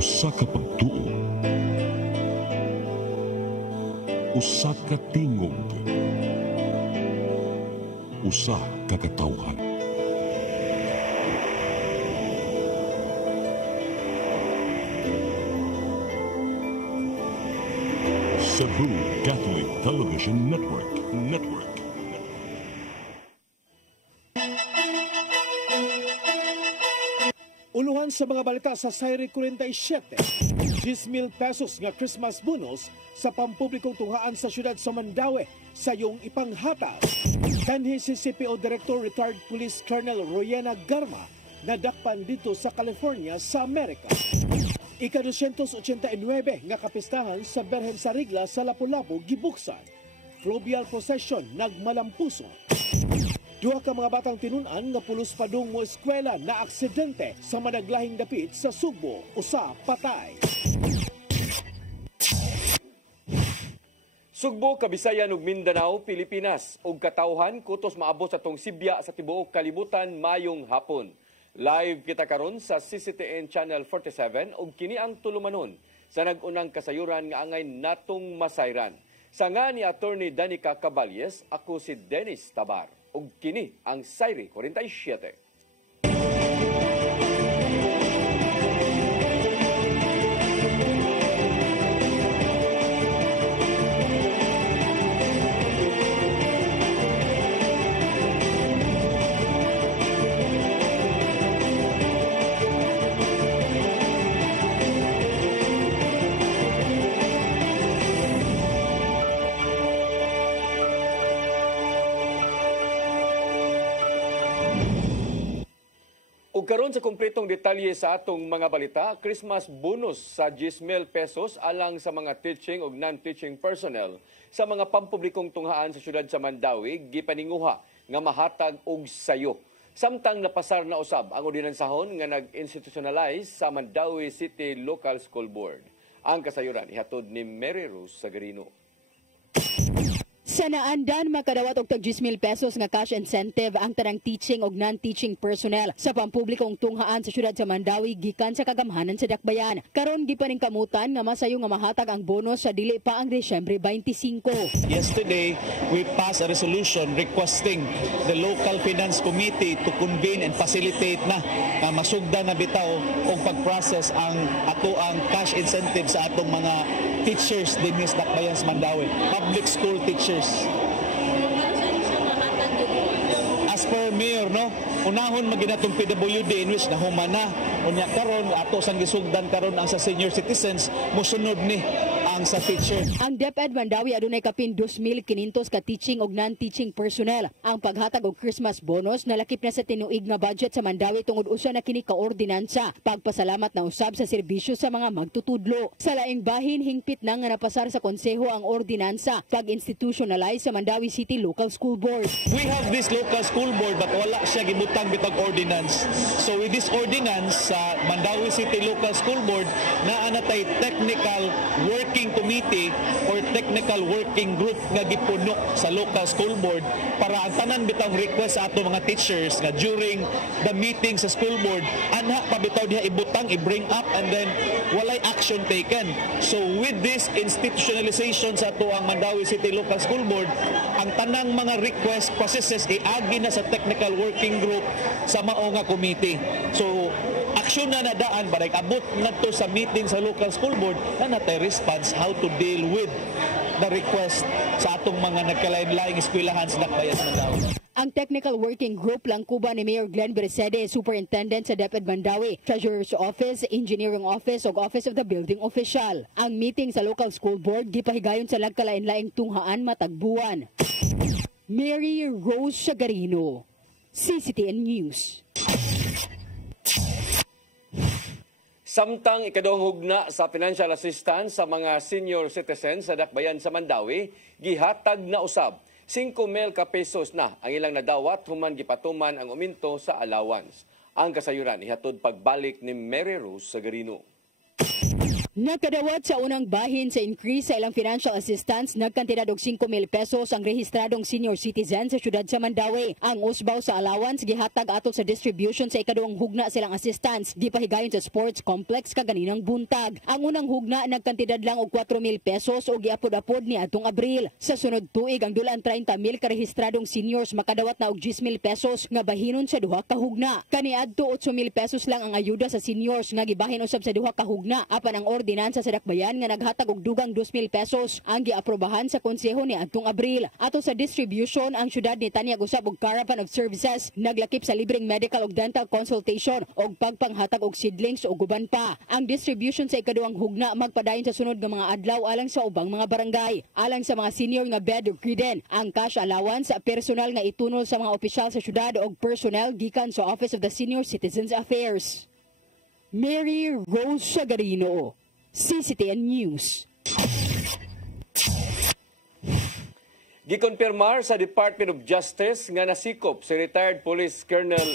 Usa ka pagtuo, usa ka tingog, usa ka katawhan. Cebu Catholic Television Network. Uluhan sa mga balita sa Sayre 47, 10,000 pesos nga Christmas bonus sa pampublikong tunghaan sa syudad sa Mandaue sa iyong ipanghatag. Kanhi si CPO Director Retired Police Colonel Royena Garma nadakpan dito sa California sa Amerika. Ika-289 nga kapistahan sa Berhen sa Rigla sa Lapu-Lapu gibuksan. Fluvial procession nagmalampuson. Duha ka mga batang tinunan nga pulos padung mo eskwela na aksidente sa managlahing dapit sa Sugbo, usa patay. Sugbo, Kabisayan ug Mindanao, Pilipinas ug katawhan kutos maabot sa tong Sibya sa tibuok kalibutan mayong hapon. Live kita karon sa CCTN Channel 47 ug kini ang tulumanon sa nag-unang kasayuran nga angay natong masayran. Sa nga ni Attorney Danica Caballes, ako si Dennis Tabar ug kini ang Sayre 47. Ug karon sa kumpletong detalye sa atong mga balita, Christmas bonus sa 10,000 pesos alang sa mga teaching ug non-teaching personnel sa mga pampublikong tunghaan sa syudad sa Mandaue gipaninguha nga mahatag og sayo. Samtang napasar na usab ang ordinansahon nga nag-institutionalize sa Mandaue City Local School Board. Ang kasayuran ihatod ni Mary Rose Sagarino. Sa naandan, makadawat og tag 10,000 pesos nga cash incentive ang tanang teaching ug non-teaching personnel sa pampublikong tunghaan sa syudad sa Mandaue gikan sa kagamhanan sa Dakbayan. Karon gipaningkamutan nga masayo nga mahatag ang bonus sa dili pa ang Disyembre 25. Yesterday, we passed a resolution requesting the local finance committee to convene and facilitate na masugdan na bitaw og pag-process ang atoang cash incentive sa atong mga teachers din sa Dakbayan sa Mandaue, public school teachers. As per Mayor, no, unahon maginatong PWD in which nahumana unya karon ato sang gisugdan karon ang sa senior citizens mosunod ni ang sa teacher. Ang DepEd Mandaue adunay kapin 2,500 ka teaching ug non-teaching personnel. Ang paghatag og Christmas bonus nalakip na sa tinuig nga budget sa Mandaue tungod usa na kini ka ordinansa. Pagpasalamat na usab sa serbisyo sa mga magtutudlo. Sa laing bahin hingpit na nga napasar sa konseho ang ordinansa pag-institutionalize sa Mandaue City Local School Board. We have this local school board but wala siya gibutang bitag ordinance. So with this ordinance sa Mandaue City Local School Board naa natay technical working committee or technical working group nga gipuno sa local school board para ang tanan bitang request sa ato mga teachers nga during the meeting sa school board anha pa bitaw diha ibutang i-bring up and then walay action taken. So with this institutionalization sa ato ang Mandaue City Local School Board, ang tanang mga request processes iagi na sa technical working group sa mao nga committee. So aksyon na nadaan barag abot ngadto sa meeting sa local school board na natay response how to deal with the request sa atong mga nagkalain-laing eskwelahan sa Dakbayan sa Mandaue. Ang technical working group lang kuba ni Mayor Glenn Berecede, Superintendent sa DepEd Mandaue, Treasurer's Office, Engineering Office ug Office of the Building Official. Ang meeting sa local school board gipahigayon sa nagkalain-laing tunghaan matag buwan. Mary Rose Sagarino, CCTN News. Samtang ikadawang hugna sa financial assistance sa mga senior citizens sa Dakbayan sa Mandaue, gihatag na usab 5,000 ka pesos na ang ilang nadawat human gipatuman ang uminto sa allowance. Ang kasayuran ihatod pagbalik ni Mary Rose Sagarino. Nakadawat sa unang bahin sa increase sa ilang financial assistance, nagkantidad og 5,000 pesos ang rehistradong senior citizen sa syudad sa Mandawi. Ang usbaw sa allowance gihatag ato sa distribution sa ikaduhang hugna silang assistance. Gipahigayon sa sports complex kaganinang buntag. Ang unang hugna nagkantidad lang og 4,000 pesos o giapod-apod ni atong Abril. Sa sunod tuig ang dulan 30,000 ka rehistradong seniors makadawat na og 10,000 pesos nga bahinon sa duha ka hugna. Kaniadto 8,000 pesos lang ang ayuda sa seniors nga gibahin usab sa duha ka hugna. Apan ang ordinansa sa Dakbayan nga naghatag og dugang 2,000 pesos ang giaprobahan sa konseho ni adtong Abril. Ato sa distribution, ang syudad ni tanyag usab og caravan of services, naglakip sa libreng medical ug dental consultation ug pagpanghatag og seedlings ug uban pa. Ang distribution sa ikaduhang hugna magpadayon sa sunod nga mga adlaw alang sa ubang mga barangay. Alang sa mga senior nga bedridden, ang cash allowance sa personal nga itunol sa mga opisyal sa syudad ug personnel gikan sa Office of the Senior Citizens Affairs. Mary Rose Sagarino, CCTN News. Gikonfirmar sa Department of Justice nga nasikop si retired Police Colonel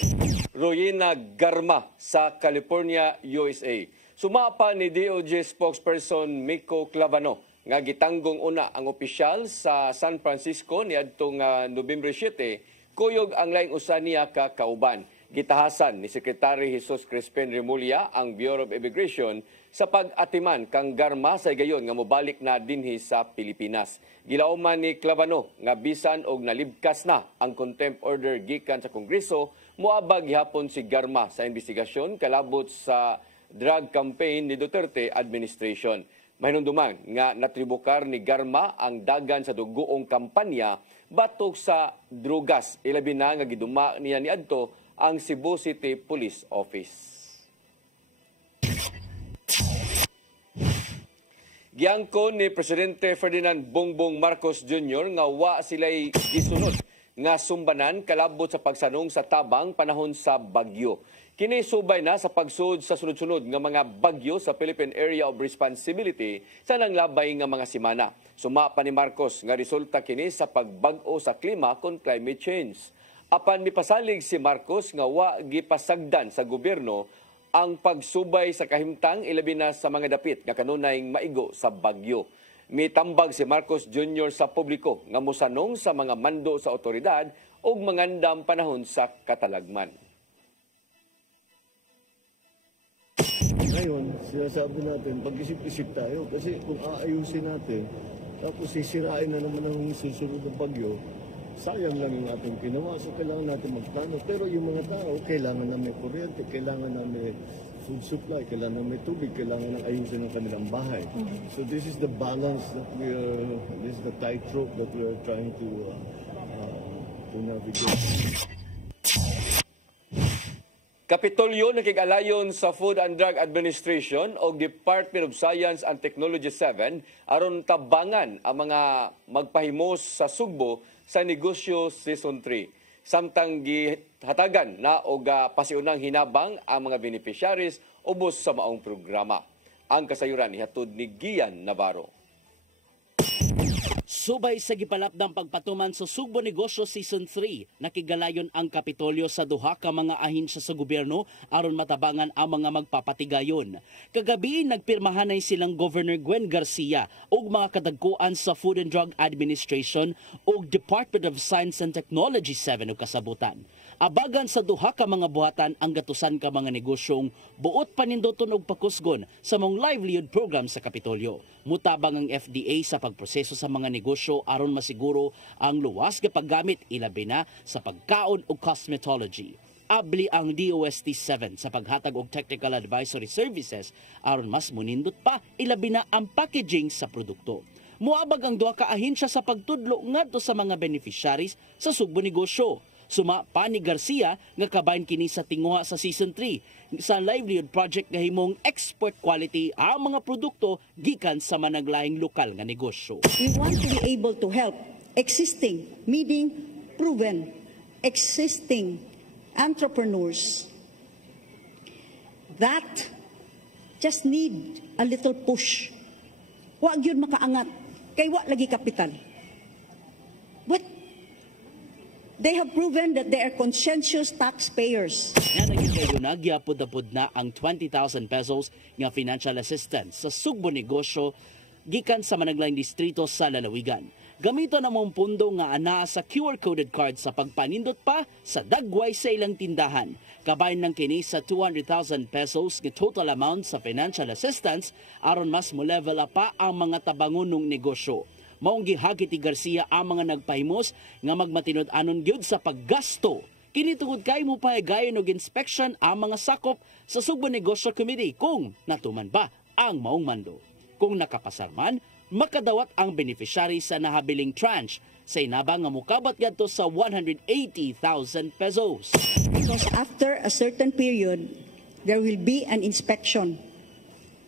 Royena Garma sa California, USA. Sumapa ni DOJ spokesperson Miko Clavano nga gitanggong una ang opisyal sa San Francisco niadtong Nobyembre 7, kuyog ang laing usa niya ka kauban. Gitahasan ni Secretary Jesus Crispin Remulla ang Bureau of Immigration sa pag-atiman kang Garma sa gayon nga mobalik na dinhi sa Pilipinas. Gilauman ni Clavano nga bisan og nalibkas na ang contempt order gikan sa Kongreso, moabag gihapon si Garma sa investigasyon kalabot sa drug campaign ni Duterte administration. Mahinumduman nga natribukar ni Garma ang dagan sa dugoong kampanya batok sa drugas. Ilabi na nga giduma niya niadto ang Cebu City Police Office. Giangkon ni Presidente Ferdinand Bongbong Marcos Jr. nga wa sila'y gisunod nga sumbanan kalabot sa pagsanong sa tabang panahon sa bagyo. Kini subay na sa pagsud sa sunod-sunod nga mga bagyo sa Philippine Area of Responsibility sa nanglabay nga mga semana. Suma pa ni Marcos nga resulta kini sa pagbag-o sa klima kon climate change. Apan mipasalig si Marcos nga wa gipasagdan sa gobyerno ang pagsubay sa kahimtang ilabi na sa mga dapit nga kanunayng maigo sa bagyo. Mitambag si Marcos Jr. sa publiko nga mosanong sa mga mando sa otoridad ug mangandam panahon sa katalagman. Ngayon, sinasabi natin, pag-isip-isip tayo kasi kung aayusin natin, tapos sisirain na naman ang susunod na bagyo, sayang lang yung ating ginawa. So kailangan natin magplano. Pero yung mga tao, kailangan na may kuryente, kailangan na may food supply, kailangan na may tubig, kailangan na ayusin ang kanilang bahay. So this is the balance that this is the tightrope that we are trying to navigate. Kapitolyo nakig-alayon sa Food and Drug Administration o Department of Science and Technology 7 aron tabangan ang mga magpahimos sa sugbo sa negosyo Season 3. Samtang gihatagan na og pasiunang hinabang ang mga beneficiaries ubos sa maong programa. Ang kasayuran ihatod ni Gian Navarro. Subay sa gipalapdang pagpatuman sa Sugbo Negosyo Season 3, nakigalayon ang Kapitolyo sa duha ka mga ahensya sa gobyerno aron matabangan ang mga magpapatigayon. Kagabi nagpirmahanay silang Governor Gwen Garcia ug mga kadagkuan sa Food and Drug Administration ug Department of Science and Technology 7 ug kasabutan. Abagan sa duha ka mga buhatan ang gatusan ka mga negosyong buot panindoton og pakusgon sa mong livelihood program sa Kapitolyo. Mutabang ang FDA sa pagproseso sa mga negosyo aron masiguro ang luwas nga paggamit ilabi na sa pagkaon ug cosmetology. Abli ang DOST-7 sa paghatag og technical advisory services aron mas munindot pa ilabi na ang packaging sa produkto. Muabag ang duha ka ahensya sa pagtudlo ngadto sa mga beneficiaries sa Sugbo Negosyo. Suma pa ni Garcia nga kabahin kini sa tinguha sa Season 3 sa livelihood project nga himong export quality ang mga produkto gikan sa managlahing lokal nga negosyo. We want to be able to help existing, meaning proven, existing entrepreneurs that just need a little push. Wa gyud makaangat kay wa lagi kapital. But They have proven that they are conscientious taxpayers. Nga nagikayo na, gyapod-apod na ang 20,000 pesos nga financial assistance sa sugbo negosyo gikan sa managlaing distrito sa lalawigan. Gamito na mong pundo nga anaa sa QR-coded card sa pagpanindot pa sa dagway sa ilang tindahan. Kabayan ng kini sa 200,000 pesos nga total amount sa financial assistance aron mas mo level up pa ang mga tabangonong negosyo. Maong gihagit ni Garcia ang mga nagpahimos nga magmatinod-anon gyud sa paggasto. Kini tungod kay mo pahigayon og inspection ang mga sakop sa Sugbo Negosyo Committee kung natuman ba ang maong mando. Kung nakapasar man, makadawat ang beneficiary sa nahabiling tranche sa inaba nga mukabat gadto sa 180,000 pesos. Because after a certain period, there will be an inspection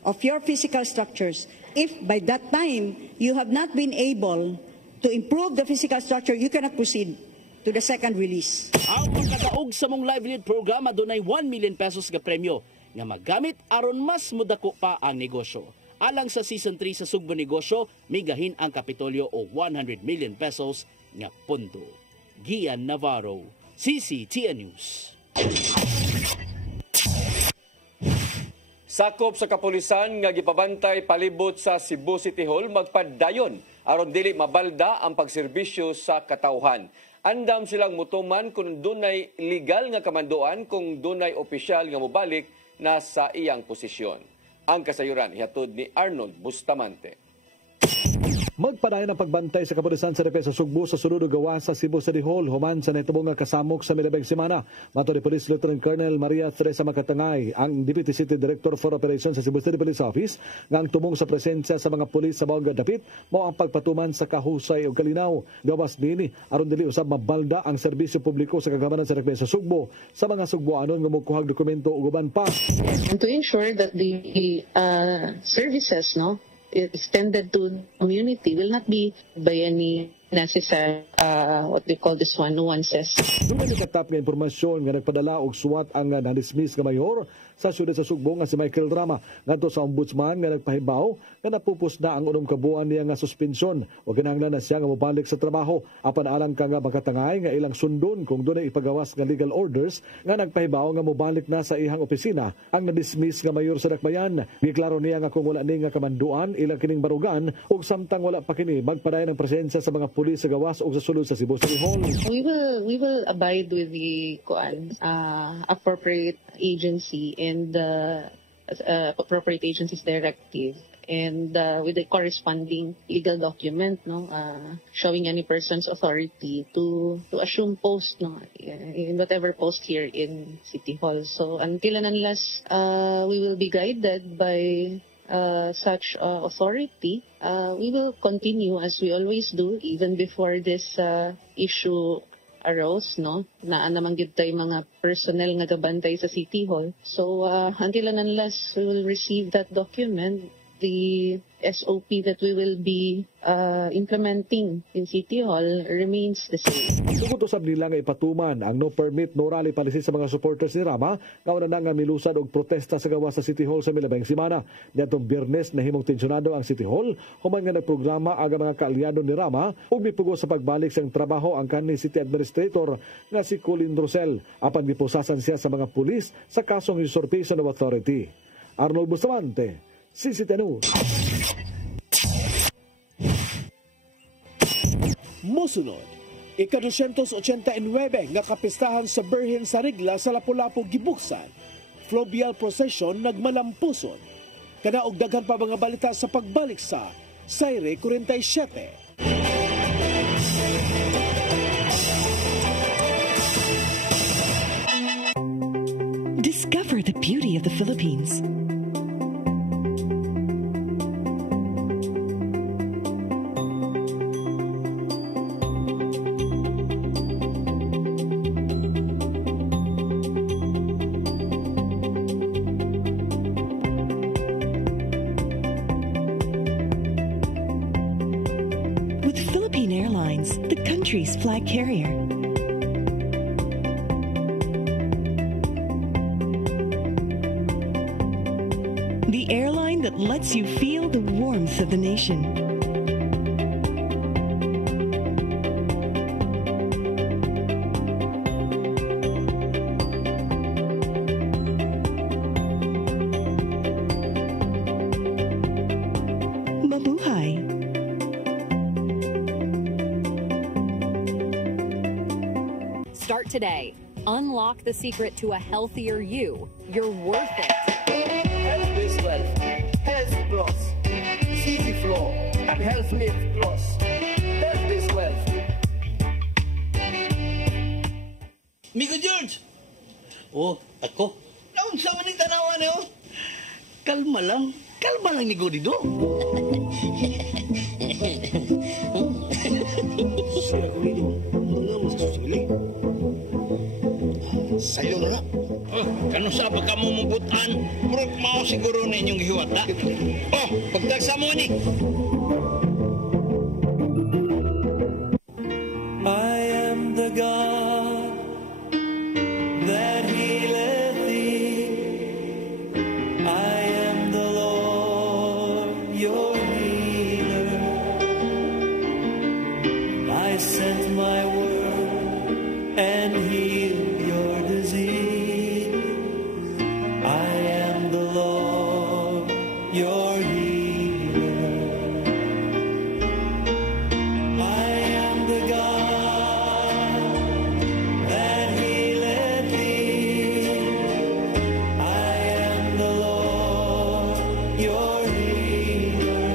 of your physical structures. If by that time you have not been able to improve the physical structure, you cannot proceed to the second release. Ang pagkadaog sa mong livelihood program adunay 1 million pesos nga premyo nga magamit aron mas mudako pa ang negosyo. Alang sa Season 3 sa Sugbo Negosyo, migahin ang Kapitolyo o 100 million pesos nga pondo. Gian Navarro, CCTN News. Sakop sa kapulisan nga gipabantay palibot sa Cebu City Hall magpadayon aron dili mabalda ang pagserbisyo sa katawhan. Andam silang mutuman kung dunay legal nga kamanduan kung dunay opisyal nga mobalik na sa iyang posisyon. Ang kasayuran hihatod ni Arnold Bustamante. Magpadayon ang pagbantay sa kapulisan sa Depensa Sugbo sa sulod gawa sa Cebu City Hall human sa nitubong nga kasamok sa milabing semana. Mato ni Police Lieutenant Colonel Maria Teresa Makatangay, ang Deputy City Director for Operations sa Cebu City Police Office, nga ang tumong sa presensya sa mga pulis sa bawang dapit mao ang pagpatuman sa kahusay ug kalinaw. Gawas nini aron dili usab mabalda ang serbisyo publiko sa kagamanan sa Depensa Sugbo sa mga Sugboanon nga mokuhag dokumento ug uban pa. And to ensure that the services extended to community will not be by any necessary, what they call this one, nuances. Doon na katap nga impormasyon nga nagpadala og suwat ang na-dismiss nga mayor sa siyudad sa Sugbo nga si Michael Drama ngadto sa ombudsman nga nagpahibaw nga napupos na ang unom ka buwan niya nga suspensyon o kinahanglan na siya nga mobalik sa trabaho. Apan alang ka nga Makatangay nga ilang sundon kung dunay ipagawas nga legal orders nga nagpahibaw nga mobalik na sa ihang opisina ang na-dismiss nga mayor sa Dakbayan. Giklaro niya nga kung wala ni nga kamanduan ilang kining barugan ug samtang wala pa kini magpadayon ang presensya sa mga pulis sa gawas o sa sulod sa Cebu City Hall. We will abide with the appropriate agency and appropriate agency's directive and with the corresponding legal document showing any person's authority to assume post in whatever post here in City Hall. So until and unless we will be guided by such authority, we will continue as we always do even before this issue arose, na naman gyud tay mga personnel nga gabantay sa City Hall. So until and unless we will receive that document, the SOP that we will be implementing in City Hall remains the same. Sugod usab nila nga ipatuman ang no permit no rally policy sa mga supporters ni Rama nga una na nga milusad og protesta sa gawas sa City Hall sa milabing semana. Niadtong Biyernes nahimong tensyonado ang City Hall human nga nagprograma ang mga kaalyado ni Rama ug mipugo sa pagbalik sa trabaho ang kanhi City Administrator nga si Colin Rosel apan gipusasan siya sa mga pulis sa kasong usurpation of authority. Arnold Bustamante, CCTN News. Mosunod, ika-289 nga kapistahan sa Birhen sa Rigla sa Lapu-Lapu gibuksan. Fluvial procession nagmalampuson. Kanaog daghan pa mga balita sa pagbalik sa Sayre 47. Discover the beauty of the Philippines. With Philippine Airlines, the country's flag carrier. The airline that lets you feel the warmth of the nation. Start today. Unlock the secret to a healthier you. You're worth it. Health is wealth. Health Plus. Easy Flow. And Health Lift Plus. Health is wealth. Migo George! Oh, ako? Naon sa maning tanawan eh, oh. Kalma lang ni Godido. Siya ko rin. Ano mo sa susili? Sa'yo na. Oh, kano sa pagkamumubutan, murag mao siguro na inyong hiwata. Oh, pagtagsa mo ni. I am the God that healeth thee. I am the Lord, your healer. I sent my word and healed your disease. I am the Lord, your healer. I am the God that healeth thee. I am the Lord, your healer.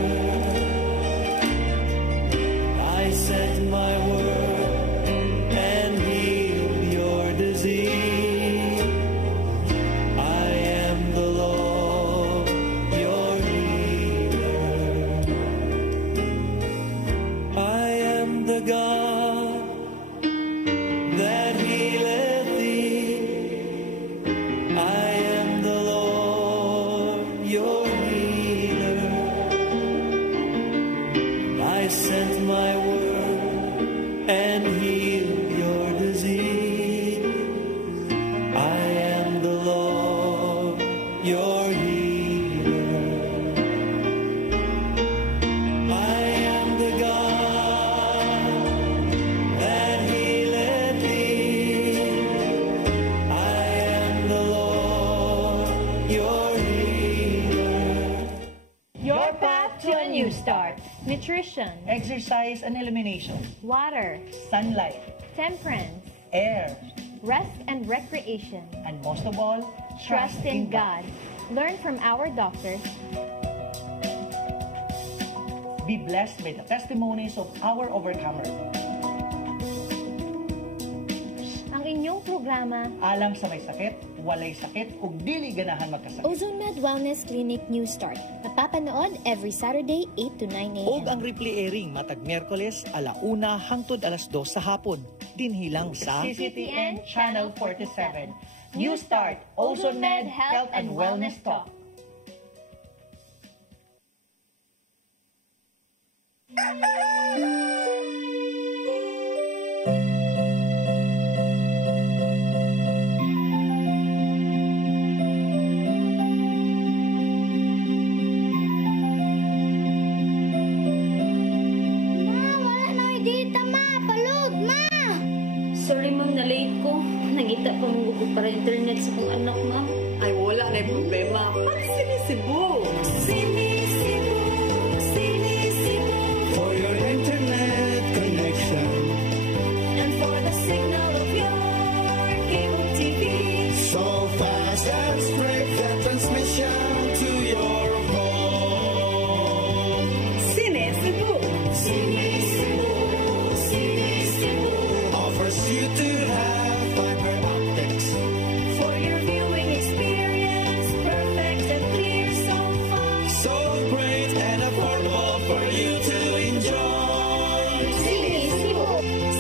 I sent my word and healed your disease. I am the Lord, your healer. I am the God that healeth thee. I am the Lord, your healer. I sent my word and healed your disease. I am the Lord, your healer. I am the God that healeth thee. I am the Lord, your healer. Your path to a new start. Nutrition, Exercise and elimination. water, Sunlight. temperance, Air. rest and recreation. And most of all, Trust in God. Learn from our doctors. Be blessed by the testimonies of our overcomers. Ang inyong programa, Alam sa may sakit, walay sakit, ug dili ganahan magkasakit. Ozone Med Wellness Clinic New Start. Napapanood every Saturday 8 to 9 a.m. Og ang replay airing matag Miyerkules 1:00 hangtod 2:00 sa hapon. Dinhilang sa CCTN Channel 47. New Start, Ozone Med Health and Wellness Talk. Sorry ma'am, na-late ko. Nangita pa mong gugod para internet sa kong anak ma'am. Ay, wala na yung problema. Pag sinisibo. Sinisibo, sinisibo. For your internet connection. And for the signal of your cable TV. So fast and straight the transmission to your home. Sinisibo. Sinisibo, sinisibo. Offers you to have fiber optics. For your viewing experience, perfect and clear so far. So great and affordable for you to enjoy.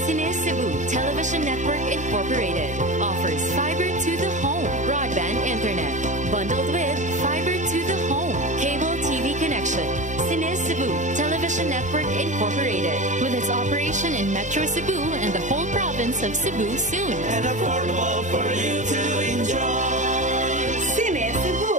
Cine Cebu Television Network Incorporated offers fiber to the home broadband internet bundled with fiber to the home cable TV connection. Cine Cebu Television Network Incorporated with its operation in Metro Cebu and the whole province of Cebu soon. And affordable for you to enjoy. Cine Cebu.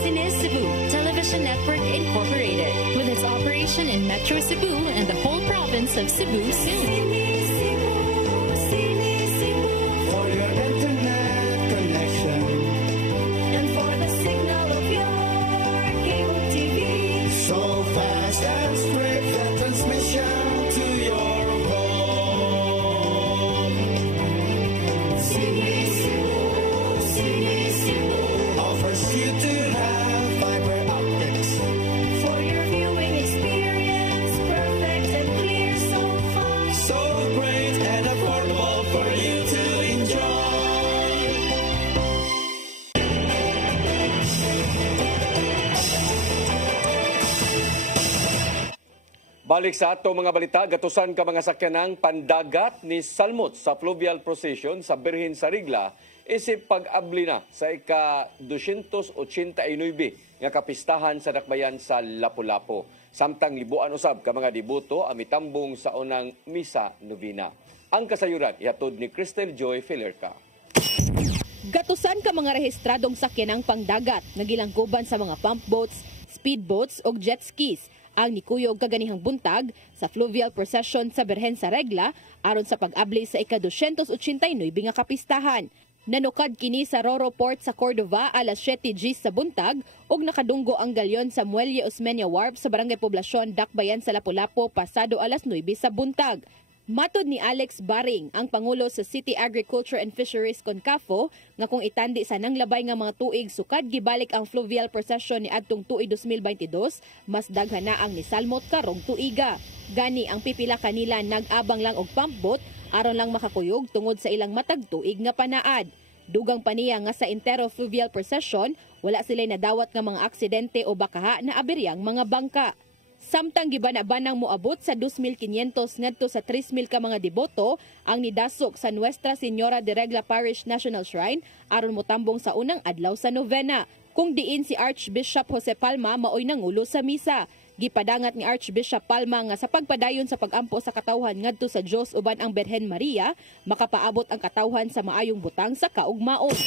Cine Cebu Television Network Incorporated, with its operation in Metro Cebu and the whole province of Cebu soon. For your internet connection And for the signal of your cable TV. so fast and straight, the transmission to your home. Cine Cebu offers you to have fiber optics. For your viewing experience, perfect and clear so far. So great and affordable for you to enjoy. Balik sa ato mga balita, gatusan ka mga sakyanang pandagat ni Salmot sa fluvial procession sa Birhen sa Regla isip pag-abli na sa ika-289 nga kapistahan sa dakbayan sa Lapu-Lapu. Samtang libuan usab ka mga dibuto ang mitambong sa unang misa novena. Ang kasayuran ihatod ni Cristel Joy Filerca. Gatusan ka mga rehistradong sakyanang pangdagat nga gilangkuban sa mga pump boats, speedboats o jet skis ang nikuyog kaganihang buntag sa fluvial procession sa Birhen sa Regla aron sa pag-abli sa ika-289 nga kapistahan. Nanukad kini sa Roro Port sa Cordova alas 7:00 sa buntag ug nakadunggo ang galyon sa Muelle Osmeña Wharf sa Barangay Poblasyon, Dakbayan sa Lapu-Lapu pasado alas 9 sa buntag. Matod ni Alex Baring, ang Pangulo sa City Agriculture and Fisheries CONCAFO, nga kung itandi sa nanglabay nga mga tuig sukad gibalik ang fluvial procession ni adtong tuig 2022, mas daghan na ang nisalmot karong tuiga. Gani ang pipila kanila nag-abang lang og pump boat aron lang makakuyog tungod sa ilang matag tuig nga panaad. Dugang pa niya nga sa entero fluvial procession, wala sila nadawat nga mga aksidente o bakaha na aberyang mga bangka. Samtang gibana-banang moabot sa 2,500 ngadto sa 3,000 ka mga deboto ang nidasok sa Nuestra Señora de Regla Parish National Shrine aron motambong sa unang adlaw sa novena. Kung diin si Archbishop Jose Palma maoy nangulo sa misa. Gipadangat ni Archbishop Palma nga sa pagpadayon sa pagampo sa katawhan ngadto sa Dios uban ang Birhen Maria, makapaabot ang katawhan sa maayong butang sa kaugmaon.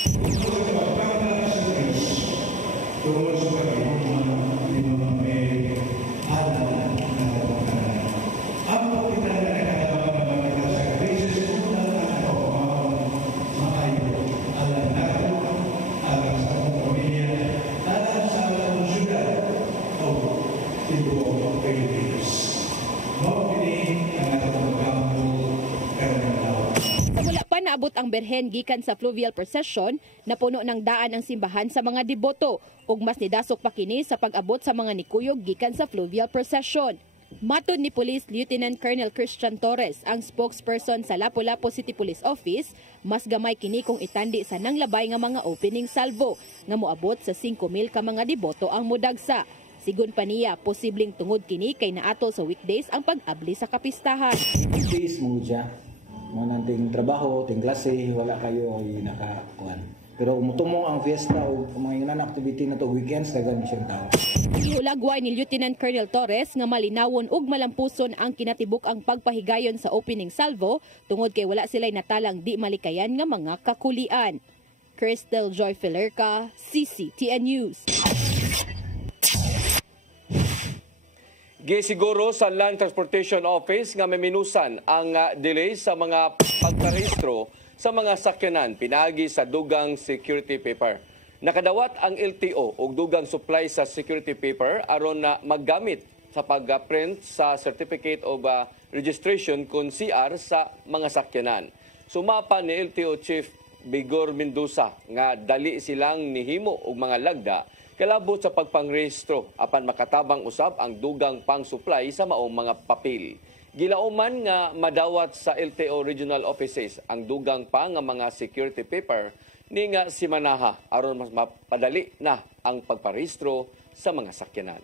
Naabot ang Birhen gikan sa fluvial procession, napuno ng daan ang simbahan sa mga deboto ug mas nidasok pa kini sa pag-abot sa mga nikuyog gikan sa fluvial procession. Matod ni Police Lieutenant Colonel Christian Torres, ang spokesperson sa Lapu-Lapu City Police Office, mas gamay kini kung itandi sa nanglabay nga mga opening salvo nga moabot sa 5,000 ka mga deboto ang mudagsa. Sigun pa niya, posibleng tungod kini kay naatol sa weekdays ang pag-abli sa kapistahan. Weekdays mo dyan. Mga ting trabaho, ting klase, wala kayo ay nakakuan. Pero umutumong ang fiesta o mga inan activity na to weekends, dagan siyang tao. Ihulagway ni Lieutenant Colonel Torres nga malinawon ug malampuson ang kinatibuk ang pagpahigayon sa opening salvo tungod kay wala sila'y natalang di malikayan nga mga kakulian. Cristel Joy Filerca, CCTN News. Gisiguro sa Land Transportation Office nga meminusan ang delay sa mga pagparehistro sa mga sakyanan pinagi sa dugang security paper. Nakadawat ang LTO og dugang supply sa security paper aron na maggamit sa pag-print sa Certificate of Registration kun CR sa mga sakyanan. Sumapa ni LTO Chief Bigor Mendoza nga dali silang nihimo og mga lagda kalabot sa pagpangrehistro apan makatabang usab ang dugang pang-supply sa maong mga papel. Gilauman nga madawat sa LTO regional offices ang dugang pa nga mga security paper ni nga simanaha aron mas mapadali na ang pagparehistro sa mga sakyanan.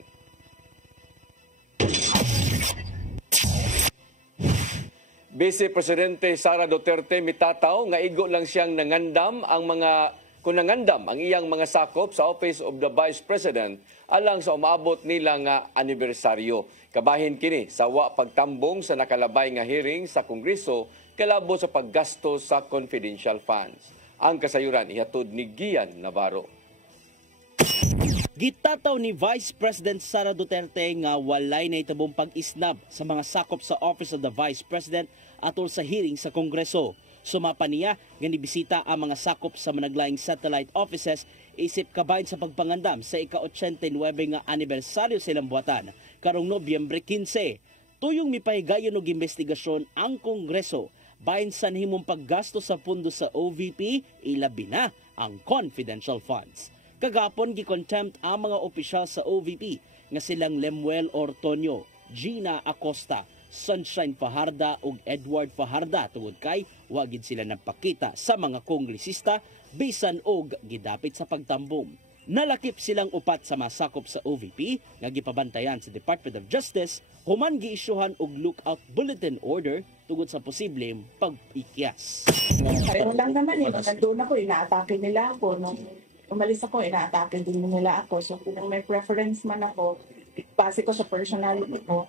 Vice Presidente Sara Duterte mitataw nga igo lang siyang nangandam ang iyang mga sakop sa Office of the Vice President alang sa umaabot nila nga anibersaryo. Kabahin kini sa wa pagtambong sa nakalabay nga hearing sa Kongreso kalabo sa paggasto sa confidential funds. Ang kasayuran ihatod ni Gian Navarro. Gitataw ni Vice President Sara Duterte nga walay na itabong pag-isnab sa mga sakop sa Office of the Vice President atol sa hearing sa Kongreso. Sumapa niya nga nibisita ang mga sakop sa managlaing satellite offices isip kabahin sa pagpangandam sa ika-89 nga anibersaryo sa ilang buwatan karong Nobyembre 15. Tuyong mipahigayon og investigasyon ang Kongreso bahin sa nahimong paggasto sa pundo sa OVP, ilabi na ang confidential funds. Kagapon gikontempt ang mga opisyal sa OVP nga silang Lemuel Ortonio, Gina Acosta, Sunshine Fajarda ug Edward Fajarda tungod kay wagid sila nagpakita sa mga kongresista bisan og gidapit sa pagtambong. Nalakip silang upat sa masakop sa OVP nga gipabantayan sa Department of Justice human giisyuhan og lookout bulletin order tungod sa posibleng pag-ikyas. Pareho lang naman nandun ako, inaatake nila ako. No? Umalis ako, inaatake din nila ako. So kung may preference man ako, base ko sa personality ko,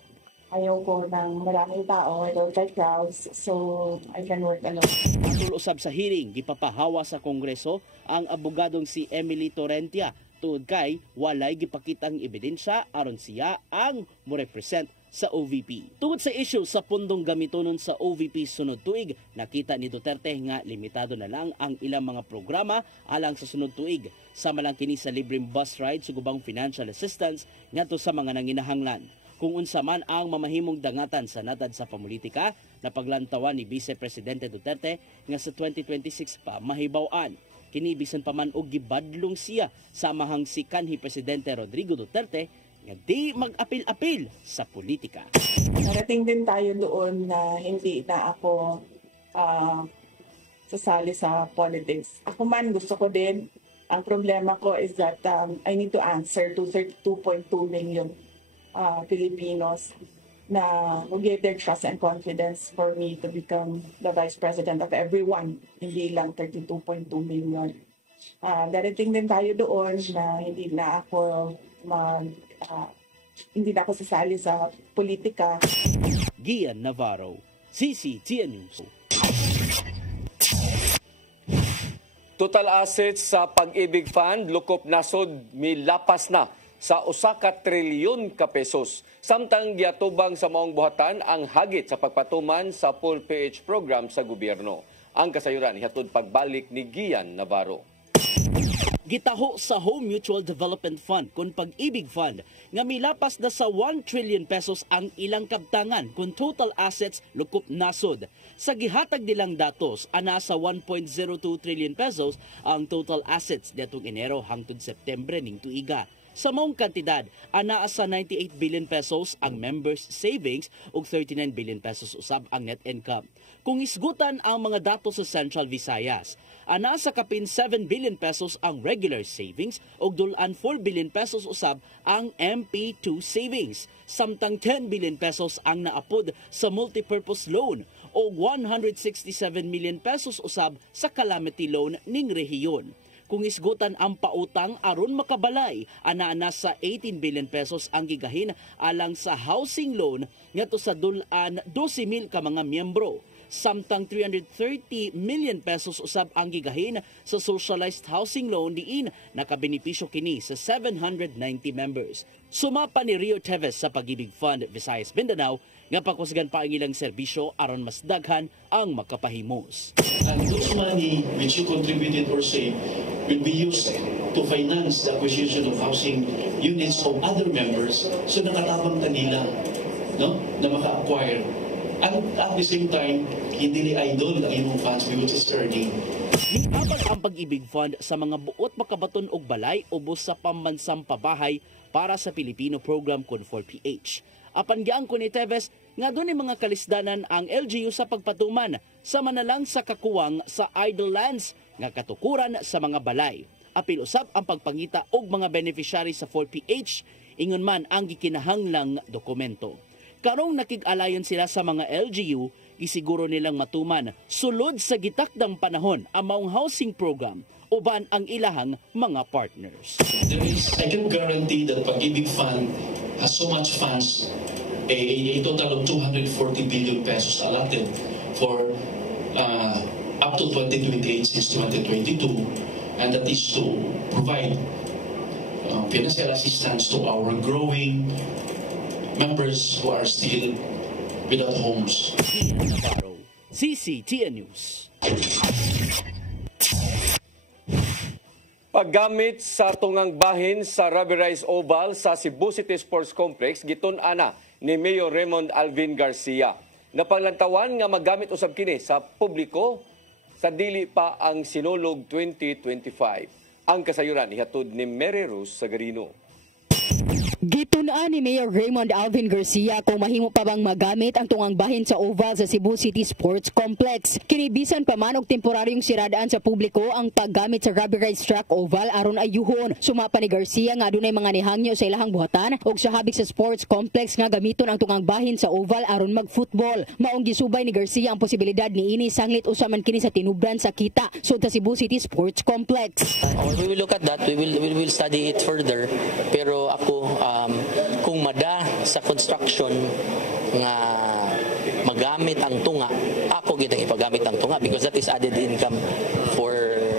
ayaw ko ng maraming tao, I don't like crowds, so I can work alone. Atol usab sa hearing, gipapahawa sa Kongreso ang abogadong si Emily Torrentia tungod kay walay gipakitang ebidensya aron siya ang mo-represent sa OVP. Tungod sa issue sa pundong gamitonon sa OVP sunod tuig, nakita ni Duterte nga limitado na lang ang ilang mga programa alang sa sunod tuig. Sama lang kini sa libreng bus ride sa gubang financial assistance ngadto sa mga nanginahanglan. Kung unsa man ang mamahimong dangatan sa natad sa pamulitika na paglantawan ni Vice Presidente Duterte nga sa 2026 pa mahibaw-an. Kini bisan pa man og gibadlong siya samahang si kanhi Presidente Rodrigo Duterte nga di mag-apil-apil sa politika. Narating din tayo doon na hindi na ako sasali sa politics. Ako man gusto ko din. Ang problema ko is that I need to answer to 32.2 million Filipinos na who gave their trust and confidence for me to become the Vice President of everyone, hindi lang 32.2 million. Darating din tayo doon na hindi na ako sasali sa politika. Gian Navarro, CCTN News. Total assets sa Pag-ibig Fund lukop nasod milapas na sa 1 trilyon ka pesos. Samtang giatubang sa maong buhatan ang hagit sa pagpatuman sa full PH program sa gobyerno. Ang kasayuran ihatod pagbalik ni Gian Navarro. Gitaho sa Home Mutual Development Fund kung Pag-ibig Fund nga milapas na sa 1 trillion pesos ang ilang kabtangan kung total assets lukop nasod. Sa gihatag nilang datos, ana sa 1.02 trillion pesos ang total assets detong Enero hangtod Septembre ning tuiga. Sa maong kantidad, ana sa 98 billion pesos ang members' savings ug 39 billion pesos usab ang net income. Kung isgutan ang mga datos sa Central Visayas, ana sa kapin 7 billion pesos ang regular savings ug dulan 4 billion pesos usab ang MP2 savings. Samtang 10 billion pesos ang naapod sa multipurpose loan o 167 million pesos usab sa calamity loan ning rehiyon. Kung isgutan ang pautang aron makabalay, ana sa 18 billion pesos ang gigahin alang sa housing loan ngadto sa dulan 12,000 ka mga miyembro. Samtang 330 million pesos usab ang gigahin sa socialized housing loan diin nakabenepisyo kini sa 790 members. Sumapa ni Rio Teves sa Pag-ibig Fund Visayas Mindanao nga pakusgan pa ang ilang serbisyo aron mas daghan ang makapahimos. And those money which you contributed or saved will be used to finance the acquisition of housing units of other members so nakatabang ta nila na maka-acquire. And at the same time, hindi idol ang imong funds which is earning. Niabag ang Pag-ibig Fund sa mga buot makabaton og balay ubos sa pambansang pabahay para sa Filipino program kon 4PH. Apan giang ko ni Teves nga doon mga kalisdanan ang LGU sa pagpatuman sa manalang sa kakuwang sa idle lands nga katukuran sa mga balay. Apil usab ang pagpangita og mga beneficiary sa 4PH ingon man ang gikinahanglang dokumento. Karong nakig-alayon sila sa mga LGU, isiguro nilang matuman sulod sa gitakdang panahon ang maong housing program uban ang ilahang mga partners. I can guarantee that Pag-ibig Fund has so much funds, a total of 240 billion pesos allotted for up to 2028 since 2022, and that is to provide financial assistance to our growing members who are still without homes. CCTN News. Paggamit sa tungang bahin sa Ruby Rice Oval sa Cebu City Sports Complex, gitun-ana ni Mayor Raymond Alvin Garcia. Napaglantawan nga magamit usab kini sa publiko sa dili pa ang Sinulog 2025. Ang kasayuran ihatod ni Mary Rose Sagarino. Gitunaan ni Mayor Raymond Alvin Garcia kung mahimo pa bang magamit ang tungang bahin sa oval sa Cebu City Sports Complex. Kinibisan pa man og temporaryong siradaan sa publiko ang paggamit sa Ruby Rice Track Oval aron ayuhon. Sumapa ni Garcia nga adunay mga nihangyo sa ilahang buhatan og sa habig sa sports complex nga gamiton ang tungang bahin sa oval aron mag-football. Maong gisubay ni Garcia ang posibilidad niini sanglit usaman kini sa tinubdan sa kita sud sa Cebu City Sports Complex. We will look at that. We will study it further. Pero ako kung mada sa construction nga magamit ang tunga, ako gid ang ipagamit ang tunga because that is added income for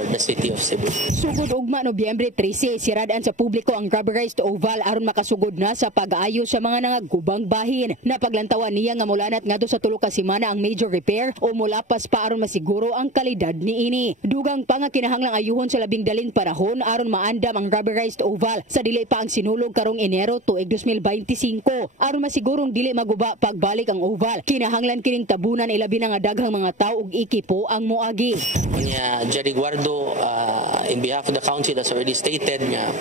the city of Cebu. Sugod ugma Nobyembre 13, siradaan sa publiko ang Ruby Rice Oval aron makasugod na sa pag-aayo sa mga nangagubang bahin. Napaglantawan niya nga mulanat ngadto sa tulo ka semana ang major repair o mulapas pa aron masiguro ang kalidad niini. Dugang pa nga kinahanglang ayuhon sa labing dalin panahon aron maandam ang Ruby Rice Oval sa dili pa ang sinulog karong Enero tuig 2025 aron masigurong dili maguba pagbalik ang oval. Kinahanglan kining tabunan ilabi na nga daghang mga tawo ug ekipo ang moagi. Jerry Guardo, in behalf of the council, that's already stated nga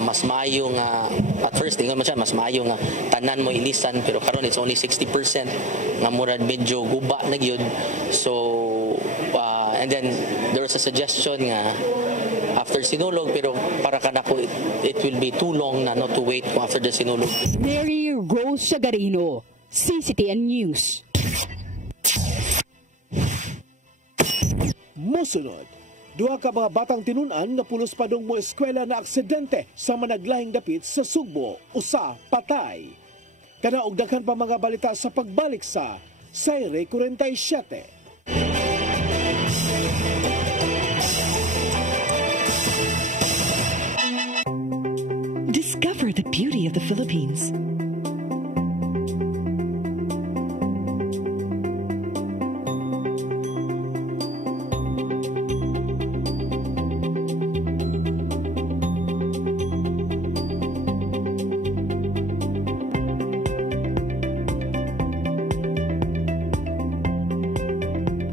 mas maayo nga at first tingnan mo siya mas maayo nga tanan mo ilisan pero karon it's only 60% nga murad medyo guba na gyud. So and then there was a suggestion nga after Sinulog pero para kanako it will be too long na not to wait after the Sinulog. Mary Rose Sagarino, CCTN News. Mosunod, duha ka mga batang tinunan nga pulos padong mo eskwela na aksidente sa managlahing dapit sa Sugbo, usa patay. Kana og daghan pa mga balita sa pagbalik sa Sayre 47. Discover the beauty of the Philippines.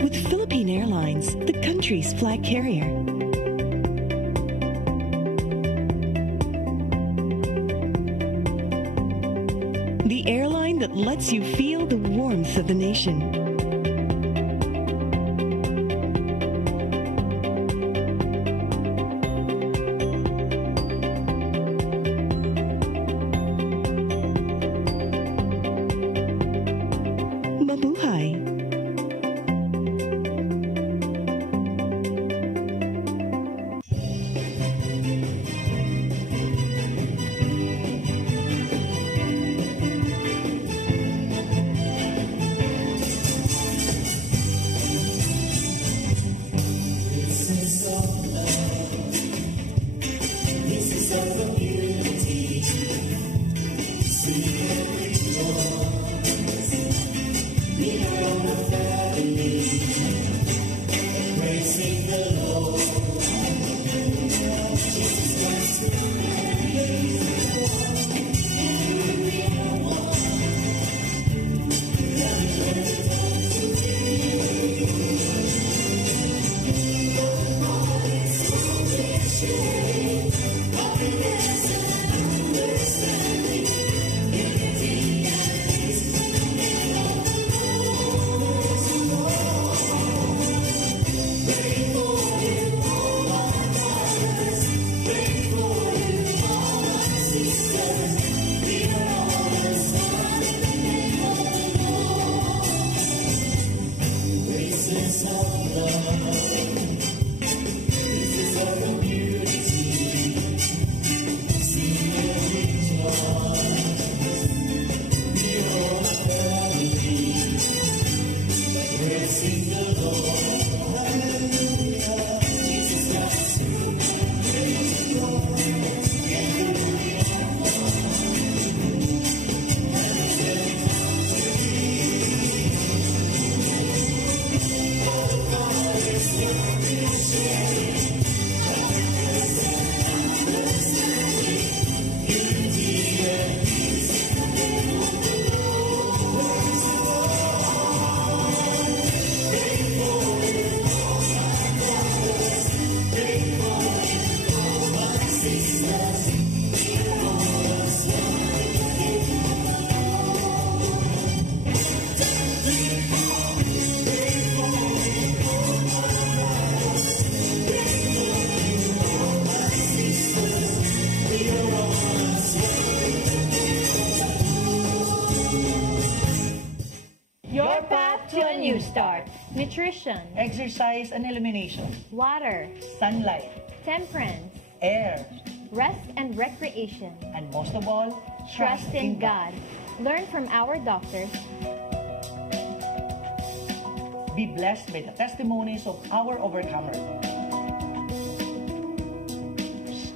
With Philippine Airlines, the country's flag carrier. The airline that lets you feel the warmth of the nation. Mabuhay. New Start. Nutrition, exercise and elimination, water, sunlight, temperance, air, rest and recreation, and most of all, trust in God. Learn from our doctors. Be blessed by the testimonies of our overcomer.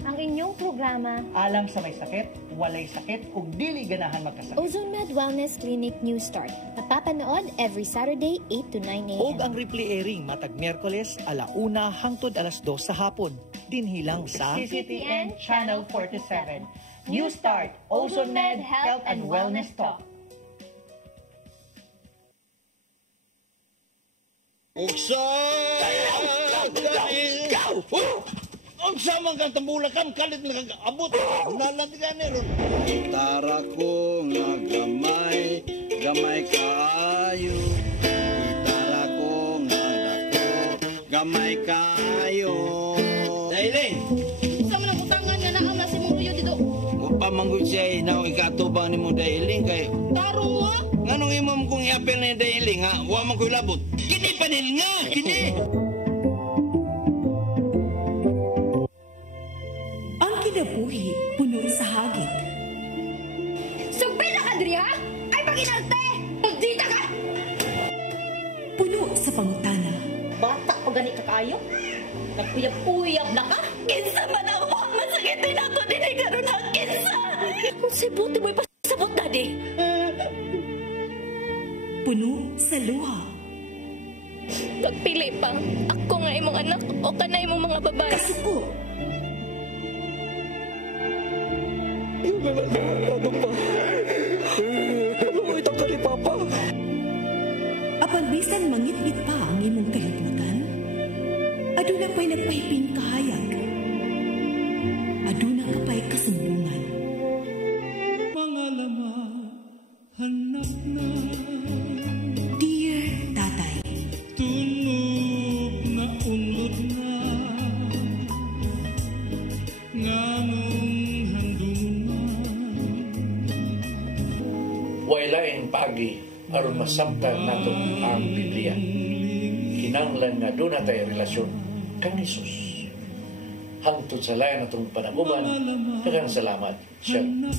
Ang inyong programa, Alam sa may sakit, walay sakit, ug dili ganahan magkasakit. OzoneMed Wellness Clinic New Start. Mapapanood every Saturday 8 to 9 a.m. Ug ang replay airing matag Miyerkules 1:00 hangtod 2:00 sa hapon. Dinhi lang sa CCTN Channel 47. New Start, OzoneMed Health and Wellness Talk. Uksa! Unsa man kang tambulakan kalit nga abot. Nalantigan ni ron. Gitara ko nga gamay kaayo. Gitara ko nga dako, gamay kaayo. Dailing. Unsa man ang utangan nga naa nga si mong luyo dito? Pamanggod siya na ikatubang ni mo Dailing kay Tarong mo? nganong imam kong iapel ni Dailing ha? Wa man ko'y labot. Kini panil nga, kini. Kinabuhi, puno sa hagit. Sugpil na ka, Dri, ha? Ay, pag-inalte! Magdita ka! Puno sa pangutana. Bata o gani ka kayo? Nagpuyab-puyab na ka? Kinsa man ang mga masakitin ako din ay karoon na kinsa! Kung si buti mo'y pasabot na di. Puno sa luha. Pagpili pa, ako nga imong anak o kanay imong mga babae. Kasuko. Ano pa? Ano itang ka ni Papa? Apan bisan mangit-ngit pa ang imong kalibutan, aduna pa'y nagpahiping kahayag. Aduna ka pa'y kasumbungan. Mga lama, hanap na. Dear Tatay, Tunog na unlod na. Nganong wailain pagi aron masabtan nato ang Biblia. Kinahanglan nga doon natay relasyon kang Hesus. Hangtod sa layan natong panaguban, daghang salamat. Shalom.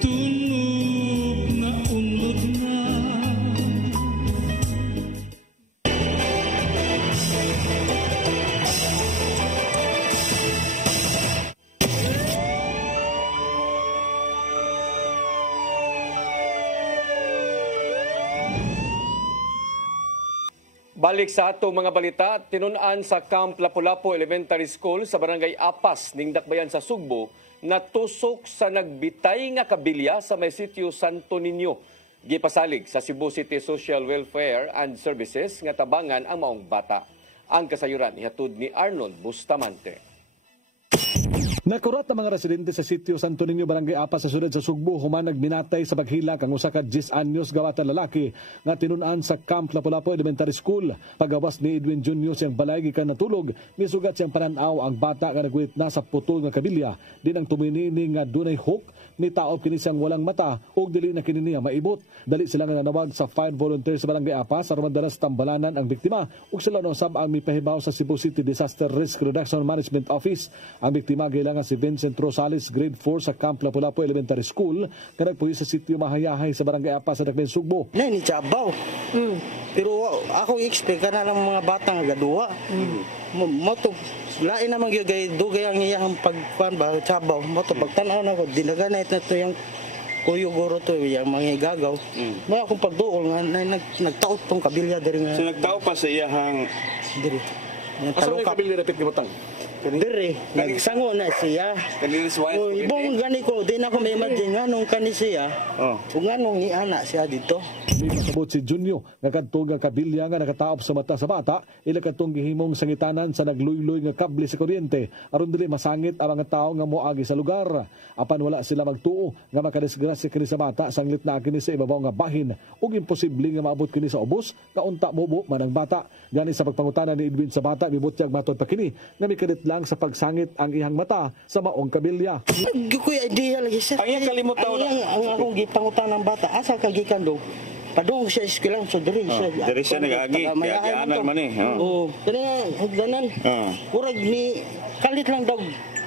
Tunog na unlod na. Balik sa atong mga balita, tinun-an sa Camp Lapu-Lapu Elementary School sa Barangay Apas ning Dakbayan sa Sugbo na tusok sa nagbitay nga kabilya sa may sitio Santo Niño. Gipasalig sa Cebu City Social Welfare and Services nga tabangan ang maong bata. Ang kasayuran ihatod ni Arnold Bustamante. Nakurat ang mga residente sa sitio Santo Niño, Barangay Apas sa siyudad sa Sugbo human nagminatay sa paghila kang usa ka 10 anyos gawata lalaki nga tinun-an sa Camp Lapu-Lapu Elementary School. Pagawas ni Edwin Jr. siyang balay gikan natulog, misugat siyang pananaw ang bata nga nagwit na sa putol nga kabilya. Din ang tuminini nga dunay hook ni taob kini siyang walang mata ug dili na kini niya maibot. Dali sila nga nanawag sa fire volunteers sa Barangay Apas aron madalas tambalanan ang biktima ug sila usab ang mipahibaw sa Cebu City Disaster Risk Reduction Management Office. Ang biktima nga si Vincent Rosales, grade 4 sa Camp Lapu-Lapu Elementary School, nga nagpuyo sa sitio Mahayahay sa Barangay Apas sa Dakbayan Sugbo. Nay ni Chabaw. Pero ako expect ka na ng mga batang gaduwa. Moto lain naman dugay ang iyang pagkuan ba Chabaw. Moto pagtanaw na ko dinaganay na to yung kuyo guro to yung mga igagaw. May akong pagduol nga nagtaot tong kabilya diri nga. So nagtao pa sa iyang diri. Asa may kabilya dapat gimutang? Diri, nagsango na siya. Kanilis wife. O ibong gani ko, di na ko may imagine nga nung kani siya. Kung nga nung iana siya dito. Di pasabot si Junyo, nga kadtong nga kabilya nga nakataop sa mata sa bata, ila kadtong gihimong sangitanan sa nagluyloy nga kable sa kuryente, aron dili masangit ang mga tao nga moagi sa lugar. Apan wala sila magtuo nga makadisgrasya kini sa bata, sanglit na kini sa ibabaw nga bahin, ug imposible nga maabot kini sa ubos, kaunta mubo man ang bata. Gani sa pagpangutana ni Edwin sa bata, mibutyag matod pa kini, nga mikaditla lang sa pagsangit ang iyang mata sa maong kabilya. Kuya idea lagi sir. Ang iyang kalimutan ang akong gipangutan ng bata asa ka gikan do. Padung siya eskwela so diri siya. Diri siya nag-agi, kaya anan man eh. Oo. Diri nga hugdanan. Murag ni kalit lang daw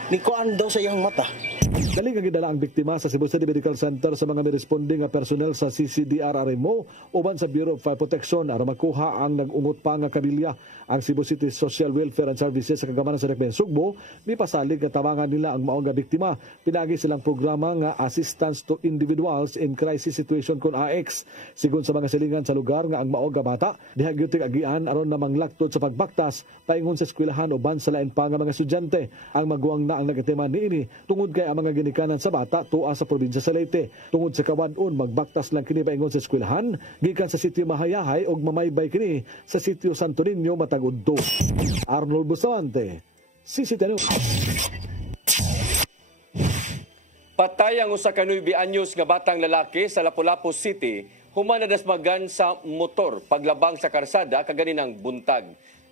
ni kuan daw sa iyang mata. Dali nga gidala ang biktima sa Cebu City Medical Center sa mga responding nga personnel sa CCDRRMO uban sa Bureau of Fire Protection aron makuha ang nag-ungot pa nga kabilya. Ang Cebu City Social Welfare and Services sa kagamanan sa Dakbayan Sugbo mipasalig nga tabangan nila ang maong nga biktima. Pinagi silang programa nga Assistance to Individuals in Crisis Situation kun AX. Sigon sa mga silingan sa lugar nga ang maong nga bata diha gyud agian aron na manglaktot sa pagbaktas paingon sa eskwelahan uban sa lain pa nga mga estudyante. Ang maguwang na ang nagatima niini tungod kay ang mga ginikanan sa bata tuwa sa probinsya sa Leyte. Tungod sa kawan-on magbaktas lang kini paingon sa eskwelahan gikan sa sitio Mahayahay og mamaybay kini sa sitio Santo Niño Matagudto. Arnold Bustamante, CCTV. Patay ang usa ka 9 anyos nga batang lalaki sa Lapu-Lapu City human nadasmagan sa motor paglabang sa karsada kaganinang buntag.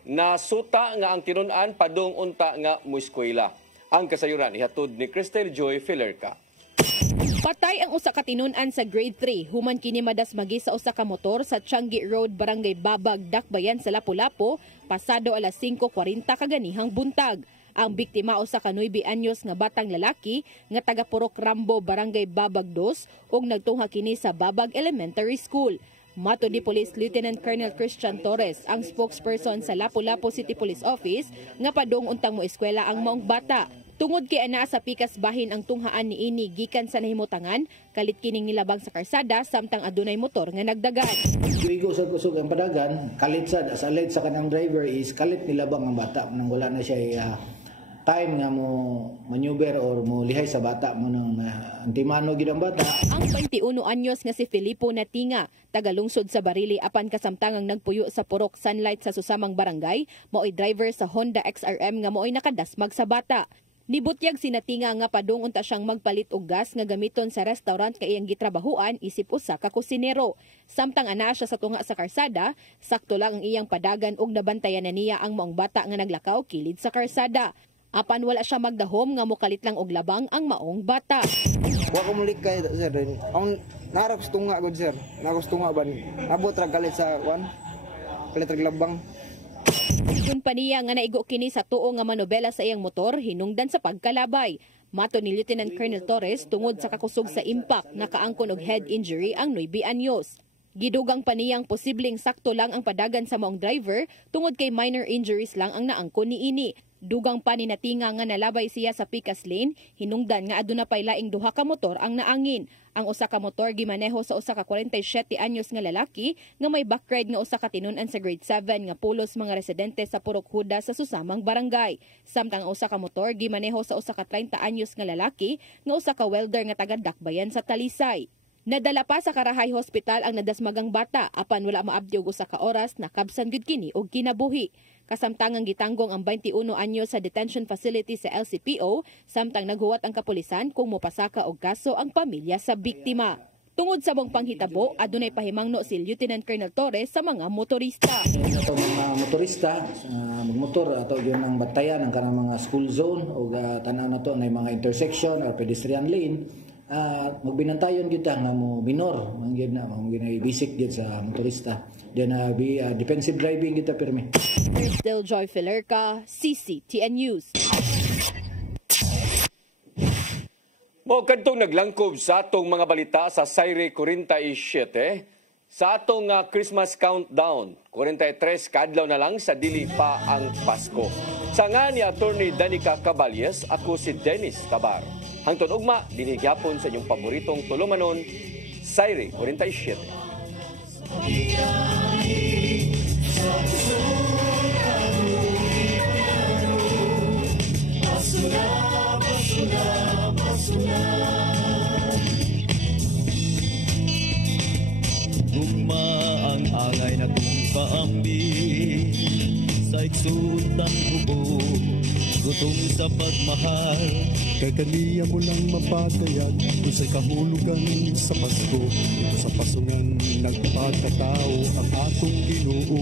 Nasuta nga ang tinun-an padung unta nga moeskwela. Ang kasayuran ihatod ni Cristel Joy Filerca. Patay ang usa ka tinun-an sa grade 3 human kini madasmagi sa usa ka motor sa Changi Road, Barangay Babag, Dakbayan sa Lapu-Lapu pasado alas 5:40 kaganihang buntag. Ang biktima usa ka 9 anyos nga batang lalaki nga taga Purok Rambo, Barangay Babag 2 ug nagtungha kini sa Babag Elementary School. Mato ni Police Lieutenant Colonel Christian Torres, ang spokesperson sa Lapu-Lapu City Police Office, nga padung untang moeskwela ang maong bata. Tungod kay ana sa pikas bahin ang tunghaan ni ini gikan sa nahimutangan, kalit kining nilabang sa karsada samtang adunay motor nga nagdagan. Igo sa kusog ang padagan, kalit sa alleged sa kanang driver is kalit nilabang ang bata nang wala na siya time nga mo maneuver or mo lihay sa bata mo nang antimano gid ang bata. Ang 21 anyos nga si Filipo Natinga, tagalungsod sa Barili apan kasamtangang nagpuyo sa Purok Sunlight sa susamang barangay, mao'y driver sa Honda XRM nga mao'y nakadasmag sa bata. Nibutyag si Natinga nga padung unta siyang magpalit og gas nga gamiton sa restaurant kay iyang gitrabahuan isip usa ka kusinero. Samtang anaa siya sa tunga sa karsada, sakto lang ang iyang padagan ug nabantayan na niya ang maong bata nga naglakaw kilid sa karsada. Apan wala siya magdahom nga mokalit lang og labang ang maong bata. Wa ko mulik kay sir. Ang narap tunga gud sir. Narap tunga ban. Abot ra galit sa kwan. Galit ra labang. Sigon pa niya nga naigo kini sa tuo nga manobela sa iyang motor hinungdan sa pagkalabay. Mato ni Lieutenant Colonel Torres tungod sa kakusog sa impact nakaangkon og head injury ang 9 anyos. Gidugang pa niyang posibleng sakto lang ang padagan sa maong driver tungod kay minor injuries lang ang naangkon ni ini. Dugang pa ni Natinga nga nalabay siya sa Picas Lane, hinungdan nga aduna pay laing duha ka motor ang naangin. Ang usa ka motor gimaneho sa usa ka 47 anyos nga lalaki nga may backride nga usa ka tinun-an sa grade 7 nga pulos mga residente sa Purok Huda sa susamang barangay. Samtang ang usa ka motor gimaneho sa usa ka 30 anyos nga lalaki nga usa ka welder nga taga Dakbayan sa Talisay. Nadala pa sa Karahay Hospital ang nadasmagang bata apan wala maabdi og usa ka oras nakabsan gud kini og kinabuhi. Kasamtangang gitanggong ang 21 anyo sa detention facility sa LCPO samtang naghuwat ang kapulisan kung mopasaka og kaso ang pamilya sa biktima. Tungod sa mong panghitabo, adunay pahimangno si Lieutenant Colonel Torres sa mga motorista. Sa mga motorista, magmotor ato gyud nang batayan ang kanang mga school zone o tanaw na to na mga intersection or pedestrian lane. Magbinantayon gyud nga mo minor man gyud na mo ginay-basic gyud sa motorista. Then be defensive driving gyud ta pirmi. Cristel Joy Filerca, CCTN News. Mo kadtong naglangkob sa atong mga balita sa Sayre 47 sa atong Christmas countdown. 43 kadlaw na lang sa dili pa ang Pasko. Sa nga ni Attorney Danica Caballes, ako si Dennis Tabar. Hangtod ugma, dinigyapon sa inyong paboritong tulumanon, Sayre 47. Gugma ang angay na kong kaambi sa iksuntang hubo, gutom sa pagmahal. Kay kaniya mo lang mapatayag kung sa'y kahulugan sa Pasko. Ito sa pasungan nagpagkatao ang atong Ginoo.